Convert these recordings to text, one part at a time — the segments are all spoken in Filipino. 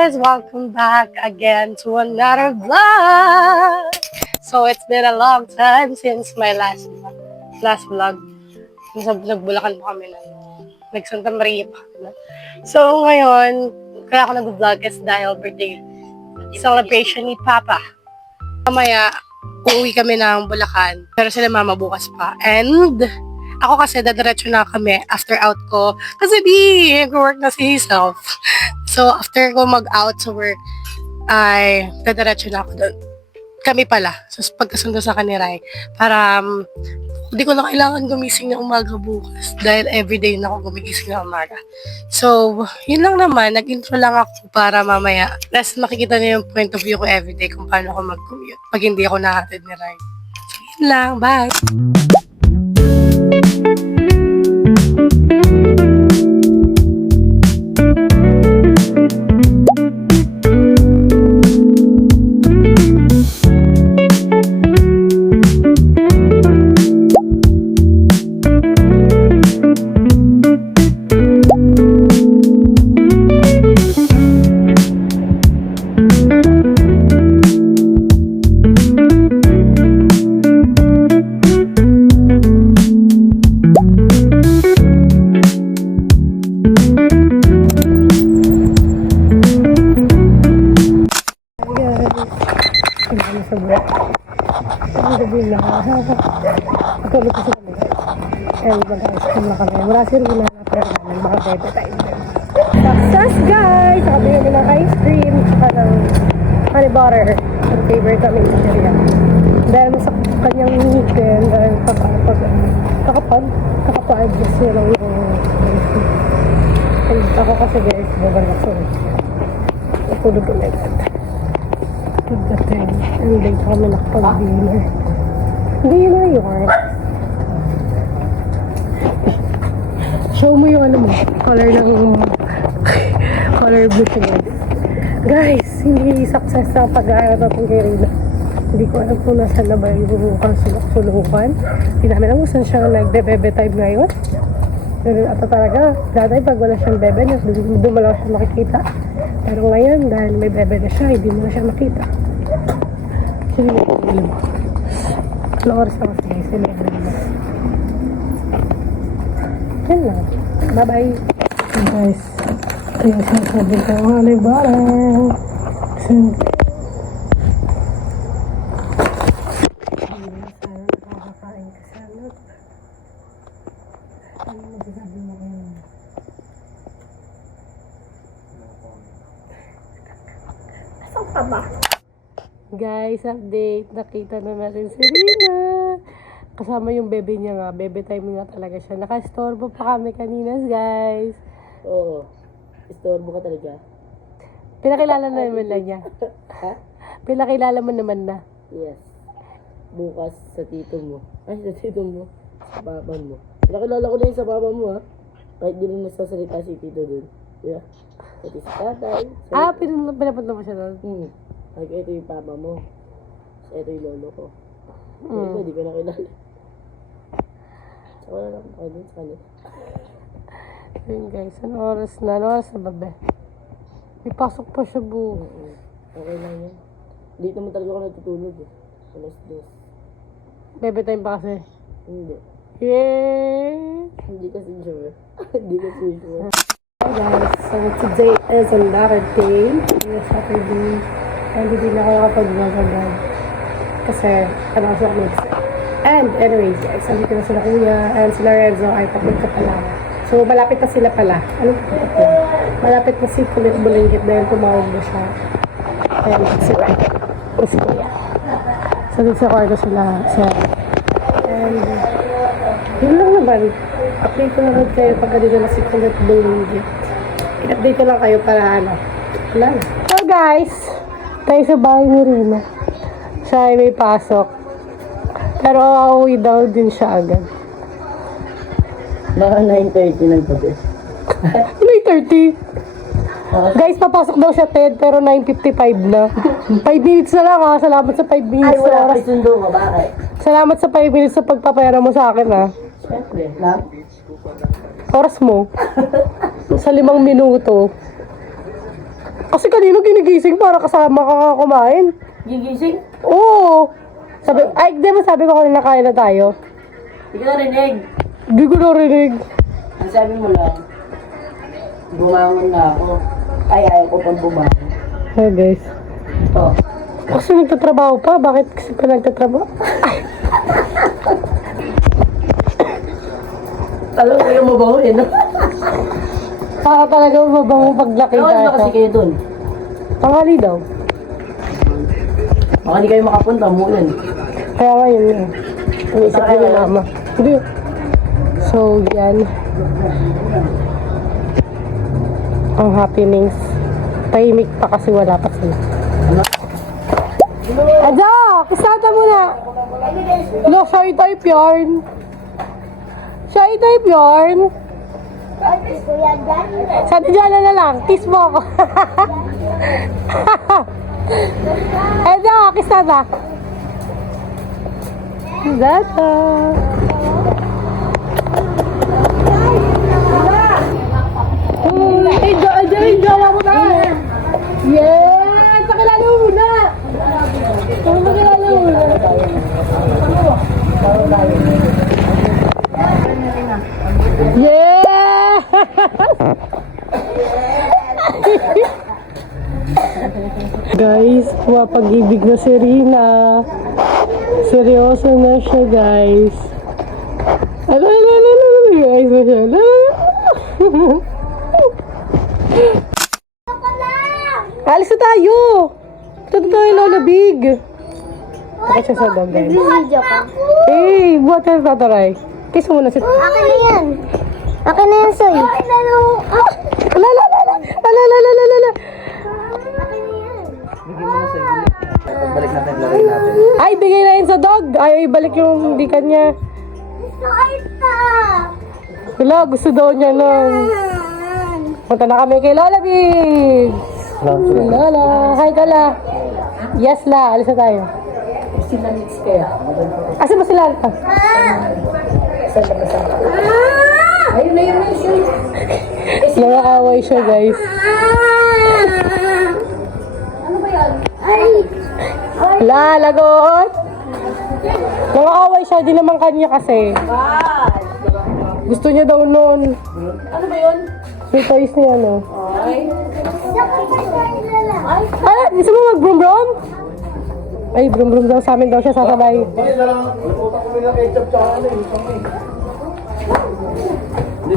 guys! Welcome back again to another vlog! So it's been a long time since my last vlog. Nagbulakan po kami ng nag-Santa Maria pa. So ngayon, kaya ako nag-vlog is dahil birthday celebration ni Papa. Mamaya, uuwi kami ng Bulacan. Pero sila mama bukas pa. And ako kasi dadiretso na kami after out ko. Kasi nag-work na si Self. So, after ko mag-out sa work, ay dadiretso na ako doon. Kami pala. So, pagkasundo sa kaniray. Para hindi ko na kailangan gumising na umaga bukas. Dahil everyday na ako gumigising na umaga. So, yun lang naman. Nag-intro lang ako para mamaya. Tapos makikita niyo yung point of view ko everyday kung paano ako mag-commute. Pag hindi ako nahatid ni Rai. So, yun lang. Bye! Tulog ko sa kanila. Eh, mag-ice cream na kami. Wala si Rina na pero namin. Baka bebe tayo din. Success, guys! Saka bigyan mo ng ice cream. Saka ng honey butter. Ang favorite namin ni Sheria. Dahil sa kanyang ngipin, dahil kakapag-adjust niya lang yung ice cream. And ako kasi guys, babalakso. Natulog ulit. Pagdating. And then kami nakapag-dinner. Dinner yun. Show mo yung ano mo, color ng color blue siya. Guys, hindi success sa pag-aaral natin kay Rina. Hindi ko alam kung nasa na ba yung sulok-sulukan. Hindi namin alam kung saan siya nagbe-bebe time ngayon. Pero ata talaga, dati pag wala siyang bebe, doon mo lang siya makikita. Pero ngayon, dahil may bebe na siya, hindi mo na siya makita. Sige, alam mo. Ano oras ako guys? 11 na. Yan lang. Bye-bye. So guys, ito yung sinasabi ko. Honey butter. Sana nakakakain ka sana. Ano masasabi mo ngayon? Saan ka ba? Guys, update. Nakita na natin si Rina. Kasama yung bebe niya nga. Bebe time nga talaga siya. Nakastorbo pa kami kanina, guys. Oo. Istorbo ka talaga. Pinakilala na naman lang niya. Ha? Pinakilala mo naman na. Yes. Bukas sa tito mo. Ay, sa tito mo. Sa papa mo. Pinakilala ko na yun sa papa mo, ha? Kahit di rin nagsasalita si tito dun. Yeah. Pati si tatay. Pinapunta mo siya doon? Ay, ito yung papa mo. Ito yung lolo ko. Ito, di ko nakilala. Saka na lang ako dun sa kanila. Yun guys, ano oras na? Ano oras na babe? May pasok pa siya bu. Okay lang yan. Dito mo talaga ako natutulog eh. Alas 2. Bebe time pa kasi. Hindi. Yay! Hindi kasi sure. Hindi kasi sure. Hi guys, so today is another day. It's Saturday. And hindi na ako nakapag-vlog agad. Kasi, ano ako sa mixer. And anyways guys, andito na sila kuya and sila Renzo ay papunta pala. So, malapit na sila pala. Anong papunta pala? Malapit na si Kulit Bulingit dahil tumawag na siya. And si Renzo. Si kuya. So, dito sa kwarto sila. And, yun lang naman. Update ko naman kayo pagka dito na si Kulit Bulingit. I-update ko lang kayo para ano. Wala na. So guys, tayo sa bahay ni Rina. Siya ay may pasok. Pero uuwi daw din siya agad. Mga 9:30 ng gabi. 9:30. Guys, papasok daw siya 10 pero 9:55 na. 5 minutes na lang ha. Salamat sa 5 minutes. Ay, wala oras. kay sundo ka. Bakit? Salamat sa 5 minutes sa pagpapayara mo sa akin ha. Siyempre, lang. Oras mo. Sa 5 minuto. Kasi kanina ginigising para kasama ka kumain. Gigising? Oo. Sabi, ay, di ba sabi ko kanina kain na tayo? Hindi ka narinig. Hindi ko narinig. Ang sabi mo lang, bumangon na ako. Ay, ayaw ko pang bumangon. Hey guys. Oh. Kasi nagtatrabaho pa. Bakit kasi pa nagtatrabaho? Alam ko yung mabaho eh, no? Para talaga mabango paglaki Ano ba kasi data. kayo dun? Tanghali daw. Baka di kayo makapunta, umulan. Kaya nga yun yun. Iniisip ko yung mama. Hindi. So, yan. Ang happenings. Tahimik pa kasi wala pa sila. Adja! Kisata mo na! Lo, shy type yarn. Shy type yarn. Sa Diyan na lang. Kiss mo ako. Adja! Kisata. Kisata. Ay, jawa mo na! Yes! Pakilala mo muna! Pakilala mo muna! Yeah! Guys, pumapag-ibig na si Rina. Seryoso na siya, guys. Ano, guys, masyala. Alis na tayo! Ito tayo lalabig. Bakit siya sa dog, guys? Video ka. Eh, buhat ka na tataray. Kiss mo muna si... Akin na yan. Akin na yan, Soy. Akin na yan. Ala. Pagbalik natin, lagay natin. Ay, bigay na yun sa dog. Ay, ibalik yung hindi kanya. Soy ka. Wala, gusto daw niya nun. Punta na kami kay Lola Big. Lola, hi ka la. Yes la, alis na tayo. Sila mix kaya. Asa ba sila? Ayun na yun, shoot. Nangaaway siya, guys. Ano ba yan? Ay. La, lagot. Nangaaway siya, di naman kanya kasi. Gusto niya daw nun. Ano ba yun? May toys niya, no? Ay. Ah, gusto mo mag-brum-brum? Ay, brum-brum daw sa amin daw siya sasabay.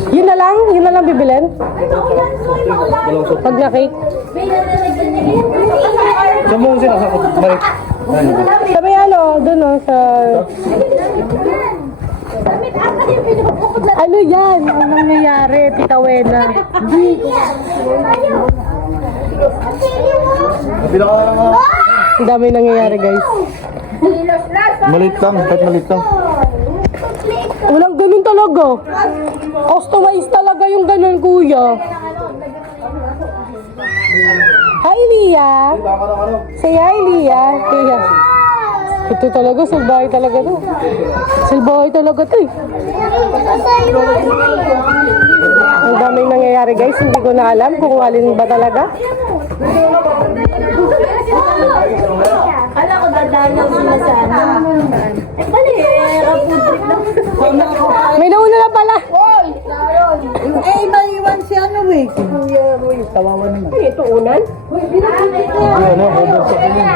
Yun na lang bibilin. Pag na-cake. Saan mo sila sa balik? Sabi ano, dun o, sa... Ano yan? Ang nangyayari, Tita Wena? Pinaka nga. Ang dami nangyayari, guys. Malit lang, kahit malit lang. Walang ganun talaga. Customized talaga yung ganun, kuya. Hi, Lia. Say hi, Lia. Lia. Ito talaga, salbahay talaga to. Salbahay talaga to eh. Ang daming nangyayari, guys. Hindi ko na alam kung alin ba talaga. Kala ko dadalaw sila sa ano. Eh, pali. May nauna na pala. Eh, maiwan si ano eh. Si Kuya Roy. Kawawa naman. Ay, ito unan. Ano, overstock yun.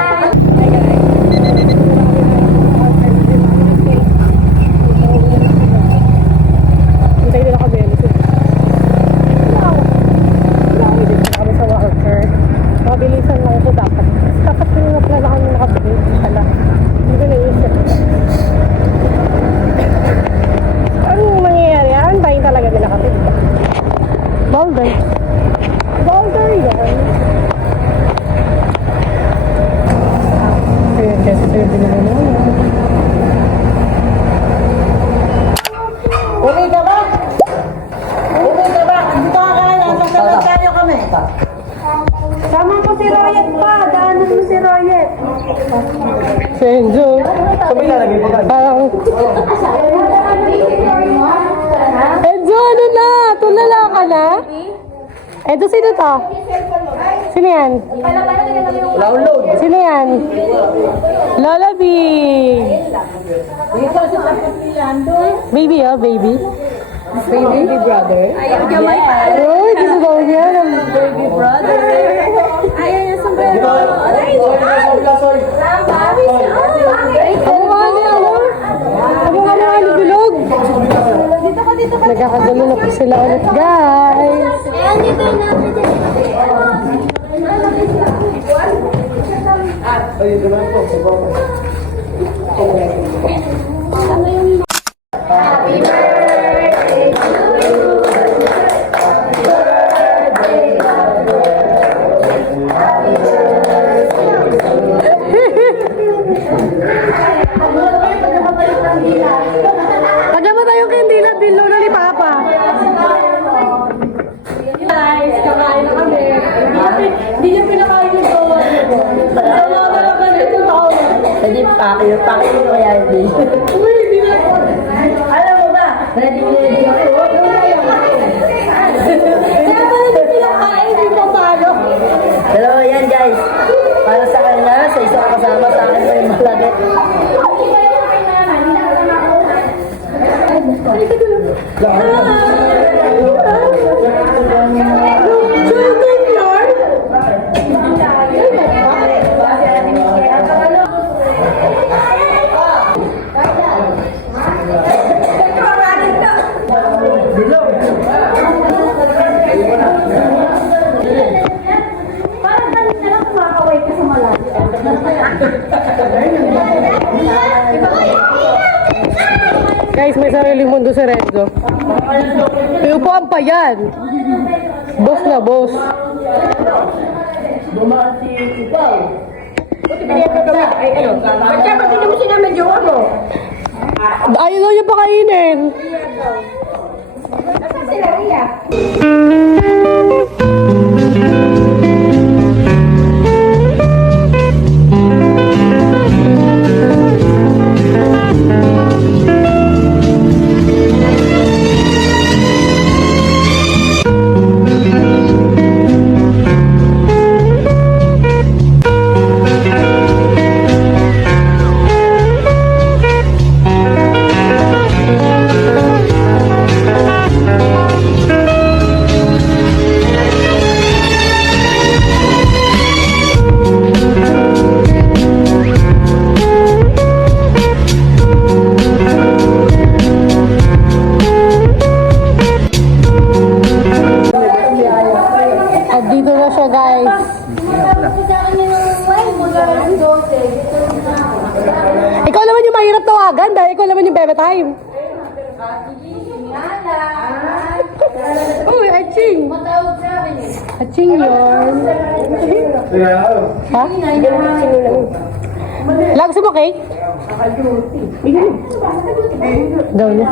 Hintay nila kami. Kami sa worker. Mabilisan lang ito dapat. Dapat ko na pala kami nakabili. Hala. Hindi ko naisip. Ano mangyayari? Antayin talaga nila kami. Balday. Balday yan. Ayan, kasi ito yung binili mo. Uli ka ba? Uli ka ba? Dito ka kaya. Magkabag tayo kami. Sama mo si Royet pa. Daanan mo si Royet. Senjo. Sabi lalagay mo ka. Parang... Enzo, ano na? Tulala ka na? Edo, sino to? Sino yan? Sino yan? Lola B. Baby, oh, baby. Baby brother. Oh, gusto daw niya ng baby brother. Kamukha niya, oh. Kamukha niya, ano, bilog. Nagkakagulo na po sila ulit, guys. Pagkamatay yung kandila, bilo na ni Papa. Guys, kakain na kami. Hindi niya pinakain yung tawa. Tawa ka na ba nito tawa? Hindi, pakit nyo kaya hindi. Alam mo ba? Ready ako. Kaya pala hindi pinakain yung papalo. Pero yan guys, para sa kanya, sa isang kasama sa akin pa yung malagay. Parang kanina lang kumakaway ka sa malalim. Guys, may sariling mundo si Renzo. Piupuan pa yan. Boss na boss. Kaya pag hindi mo sinama jowa mo. Ayaw daw niya pakainin. Nasaan sila Ria? At dito na siya, guys. Ikaw naman yung mahirap tawagan dahil ikaw naman yung bebe time. Uy, Aching! Aching yun. Ha? Lang gusto mo cake? Daw niya.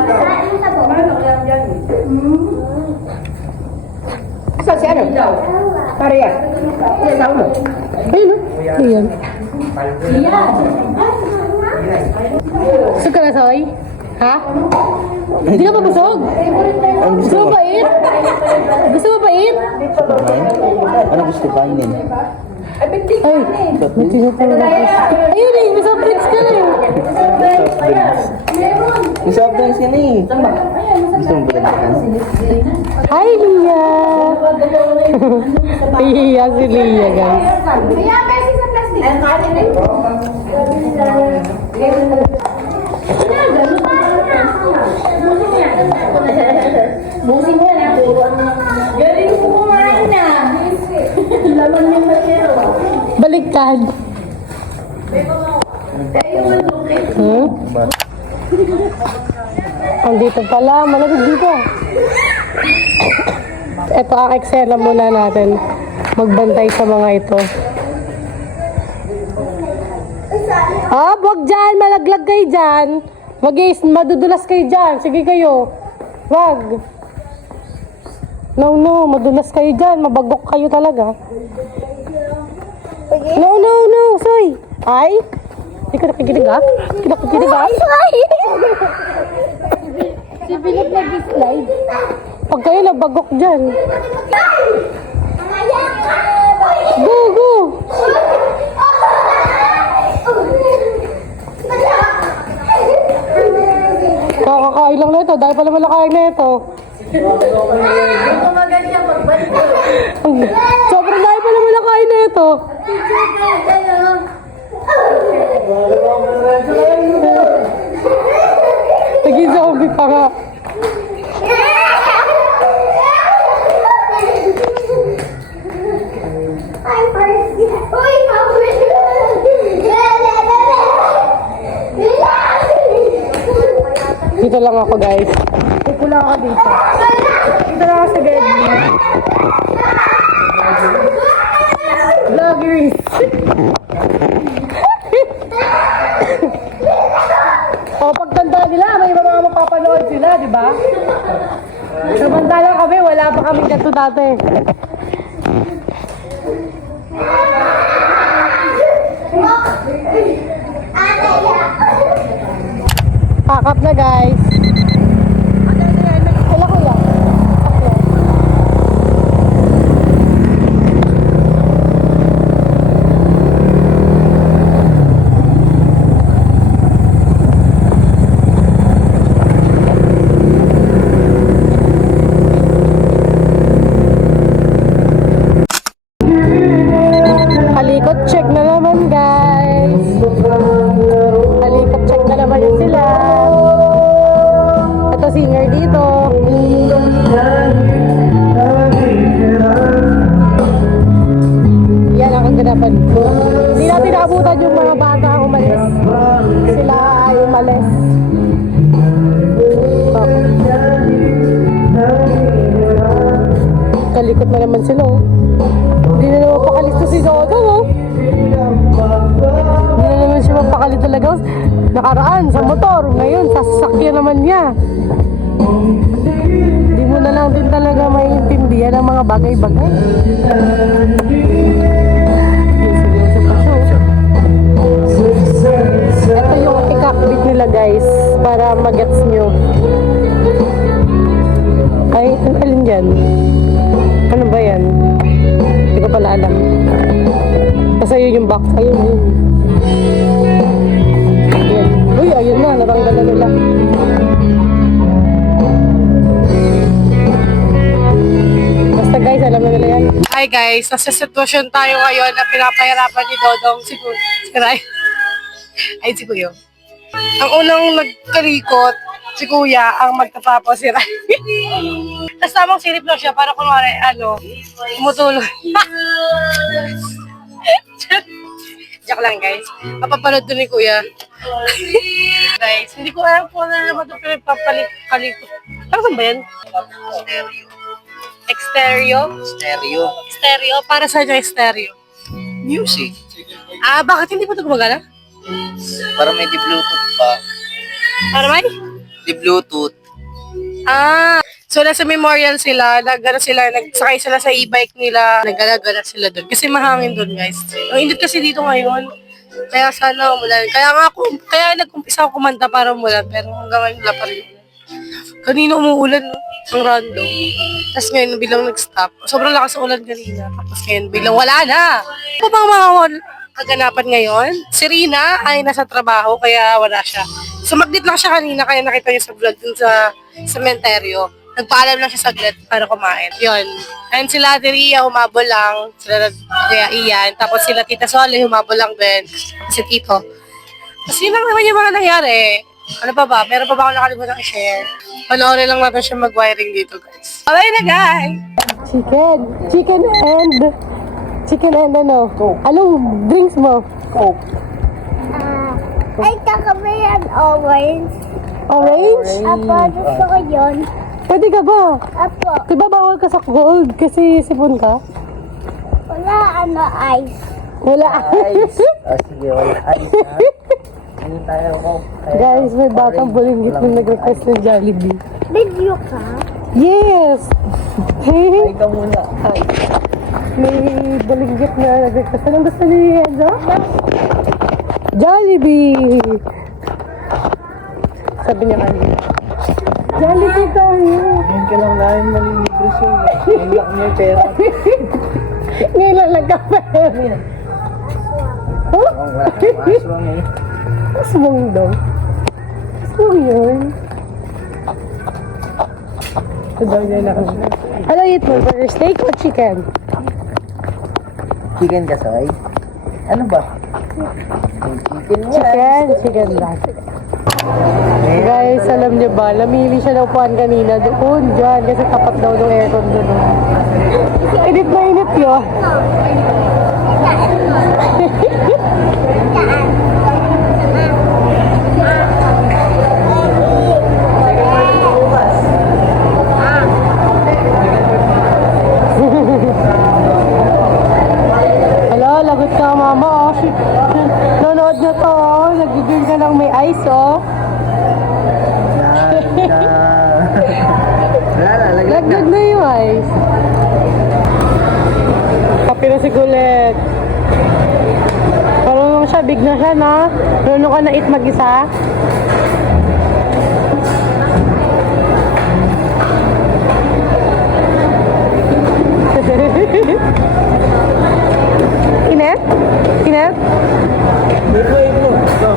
Saan si ano? Maria. Ayun, no? Ayun. Busog ka na, Soy? Ha? Hindi ka pa busog? Gusto mo bait? Gusto mo bait? Ano gusto kainin? Ay, may tinuturo ko. Ayun eh, may soft drinks ka na eh. Yung soft drinks yan eh. Gusto mo ba ka? Hi, Lia! Hihiya si Lia, guys. Kaya kasi sa plastic. Ay, kanin na ito. Busin mo yan. Galing mo kumain na. Laman yung matero. Baliktad. Andito pala, malamig dito. Ito ang eksena muna natin. Magbantay sa mga ito. Ah, wag dyan. Malaglag kayo dyan. Madudulas kayo dyan. Sige kayo. Wag. No, madulas kayo dyan. Mabagok kayo talaga. No, Soy. Ay? Hindi ka nakikinig ha? Hindi ka nakikinig ha? Si Philip nag-slide. Pag kayo nabagok dyan. Ayan! Go, go! Kakakain lang na ito. Dahil pala malakain na ito. Sobrang dahil pala malakain na ito. Naging zombie pa nga. Dito lang ako, guys. Dito lang ako dito. Dito lang ako sa bed. Vloggers! O, pagtanda nila, may mga mapapanood sila, di ba? Samantala kami, wala pa kami ganito dati. Pack up na, guys. Wala ko lang. Halikot check na naman, guys. Halikot check na naman yun sila. Ito senior dito. Yan ang kaganapan ko. Hindi natin nakabutan yung mga bata ang umalis. Sila ay umalis. Oh. Kalikot na naman sila, oh. Hindi na naman pakalis to si Dodo, oh. Hindi na naman siya mapakalit talaga. Nakaraan sa motor, ngayon sa sasakyan naman niya. Hindi mo na lang din talaga maiintindihan ang mga bagay-bagay. Seryoso pa siya. Ito yung ikakbit nila, guys, para magets nyo. Ay, ano alin dyan? Ano ba yan? Hindi ko pala alam. Kasi yun yung box. Ayun, yun. Ayan. Uy, ayun na. Natanggal na nila. Basta guys, alam na nila yan. Hi guys, nasa sitwasyon tayo ngayon na pinapahirapan ni Dodong si Ray. Ay, si Kuya. Ang unang nagkalikot, si Kuya ang magtatapos si Ray. Tapos tamang silip lang siya para kunwari, tumutulong. Joke lang, guys. Papapanood doon ni Kuya. Guys, hindi ko alam po na naman ito pinagpapalikot. Ano ba yan? Exterior. Stereo. Stereo? Para saan yung stereo? Music. Bakit hindi pa ito gumagana? Para may di-bluetooth pa. Para may? Di-bluetooth. So nasa memorial sila, nagsakay sila sa e-bike nila, nagala-gala sila doon. Kasi mahangin doon, guys. Ang init kasi dito ngayon. Kaya sana umulan. Kaya nag-umpisa ako kumanta para umulan, pero hanggang ngayon wala pa rin. Kanina umuulan, no? Ang random. Tapos ngayon, bilang nag-stop. Sobrang lakas ng ulan kanina. Tapos ngayon, bilang wala na. Ano bang mga kaganapan ngayon? Si Rina ay nasa trabaho, kaya wala siya. Sumaglit lang siya kanina, kaya nakita niyo sa vlog dun sa cementerio. Nagpaalam lang siya saglit para kumain. Yun. And sila Ria, humabol lang. Sila kaya Ian. Tapos sila Tita Sole, humabol lang din. Si Tito. Tapos yun lang naman yung mga nangyari. Ano pa ba? Meron pa ba akong nakalimutan i-share? Panoorin lang natin siya mag-wiring dito, guys. Okay na, guys! Chicken and ano? Coke. Anong drinks mo? Coke. Ay, kakabi yan, orange. Orange? Apo, gusto ko yun. Pwede ka ba? Apo, Diba bawal ka sa cold kasi sipon ka? wala ice. Wala. Ice. Sige, wala ice, ha? Hindi tayo ko. Guys, may batang bulinggit na nag-request ng Jollibee. Video ka? Yes! Ay ka muna. Ay. May bulinggit na nag-request. Anong gusto ni Enzo? Jollibee! Sabi niya kanina. Jollibee tayo! Ngayon ka lang namin malilibre siya. Ngayon niya pera. Ngayon lang nagka-fair. Huh? Aswang eh. Aswang daw. Aswang yun. Ito daw niya lang. Ano eat mo? Burger steak o chicken? Chicken ka, Soy? Ano ba? Chicken yan. Chicken lang. Guys, alam niyo ba, namili siya ng upuan kanina doon, dyan, kasi tapat daw ng aircon doon. Init na init yun. Hala, lagot ka mama, oh. Nanood na to, oh. Nagigil ka lang may ice, oh. Wala, Lagdag na yung ice. Kapi na si Gulet. Marunong siya, big na siya, na. Marunong ka na eat mag-isa. Inet? Inet? Ito.